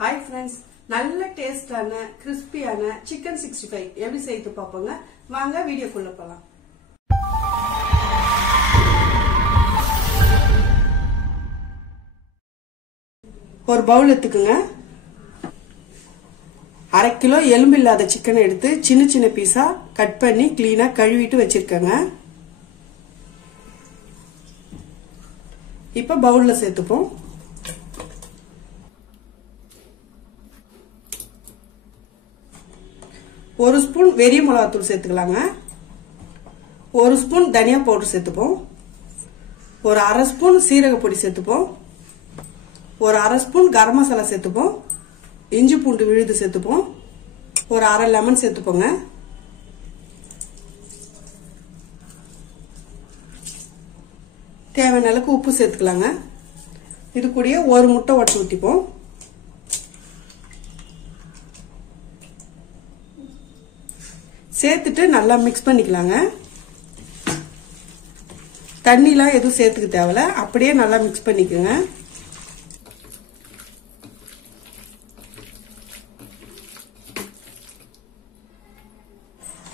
Hi friends, நல்ல டேஸ்டான கிறிஸ்பியான சிக்கன் 65 எப்படி செய்து பாப்போங்க. வாங்க வீடியோக்குள்ள போலாம். ஒரு பவுல் எடுத்துக்கங்க. 1/2 கிலோ எலும்பு இல்லாத சிக்கன் எடுத்து சின்ன சின்ன பீஸா கட் பண்ணி க்ளீனா கழுவிட்டு வச்சிருக்கங்க. இப்ப பவுல்ல சேர்த்துப்போம். ஒரு ஸ்பூன் வெரி மிளகாத்தூள் சேர்த்துக்கலாங்க. ஒரு ஸ்பூன் தனியா பவுடர் சேர்த்துப்போம். ஒரு 1/2 ஸ்பூன் சீரக பொடி சேர்த்துப்போம். ஒரு 1/2 ஸ்பூன் கரம் மசாலா சேர்த்துப்போம். இஞ்சி பூண்டு விழுது சேர்த்துப்போம். ஒரு 1/2 லெமன் சேர்த்துப்போங்க. தேவையான அளவுக்கு உப்பு சேர்த்துக்கலாங்க. இது கூடயே ஒரு முட்டை உடைச்சு ஊத்திப்போம். சேர்த்துட்டு நல்லா மிக்ஸ் பண்ணிக்கலாங்க. தண்ணிலாம் எதுவும் சேர்த்துக்க தேவையில்ல, அப்படியே நல்லா மிக்ஸ் பண்ணிக்கோங்க.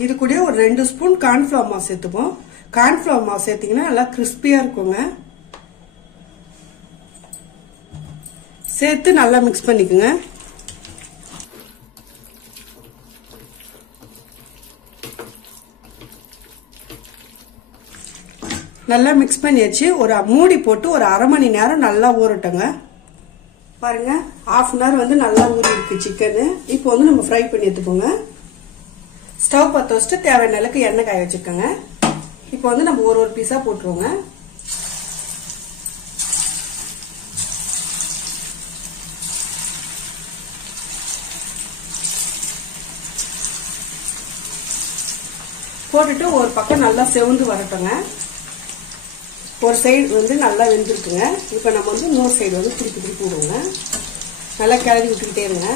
இது கூட ஒரு 2 ஸ்பூன் கார்ன்ஃபிளவர் மாவு சேர்த்துப்போம். கார்ன்ஃபிளவர் மாவு சேர்த்தீங்கன்னா நல்லா கிறிஸ்பியா இருக்குங்க. சேர்த்து நல்லா மிக்ஸ் பண்ணிக்கோங்க. நல்லா மிக்ஸ் பண்ணியாச்சு. ஒரு மூடி போட்டு ஒரு 1/2 மணி நேரம் நல்லா ஊறட்டுங்க. பாருங்க, 1/2 அன் ஹவர் வந்து நல்லா ஊறி இருக்கு சிக்கன். இப்போ வந்து நம்ம ஃப்ரை பண்ணி எடுத்துக்கோங்க. ஸ்டவ் பற்ற வச்சுட்டு தேவையான அளவுக்கு எண்ணெய் காய வச்சிருக்கோங்க. இப்போ வந்து நம்ம ஒரு பீஸா போட்டுருவோங்க. போட்டுட்டு ஒரு பக்கம் நல்லா செவந்து வரட்டுங்க. ஒரு சைடு வந்து நல்லா வெந்திருக்குங்க. இப்போ நம்ம வந்து இன்னொரு சைடு வந்து திருப்பி விடுவோங்க. நல்லா கிளறி விட்டுக்கிட்டே இருங்க.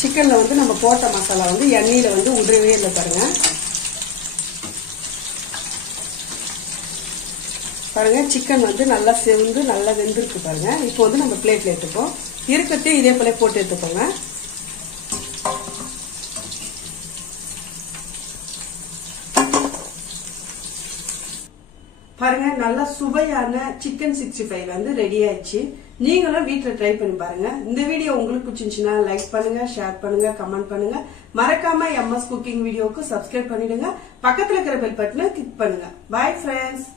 சிக்கன்ல வந்து நம்ம போட்ட மசாலா வந்து எண்ணெயில வந்து உதிரவே இல்லை பாருங்க. பாருங்க, சிக்கன் வந்து நல்லா செவந்து நல்லா வெந்திருக்கு பாருங்க. இப்போ வந்து நம்ம பிளேட்ல எடுத்துப்போம். இருக்கிறதே இதே போல போட்டு எடுத்துப்போங்க. பாருங்க, நல்ல சுவையான சிக்கன் 65 வந்து ரெடி ஆயிடுச்சு. நீங்களும் வீட்டுல ட்ரை பண்ணி பாருங்க. இந்த வீடியோ உங்களுக்கு பிடிச்சிருந்துச்சுன்னா லைக் பண்ணுங்க, ஷேர் பண்ணுங்க, கமெண்ட் பண்ணுங்க. மறக்காம MS குக்கிங் வீடியோக்கு சப்ஸ்கிரைப் பண்ணிடுங்க. பக்கத்துல இருக்கிற பெல் பட்டனை கிளிக் பண்ணுங்க. Bye friends.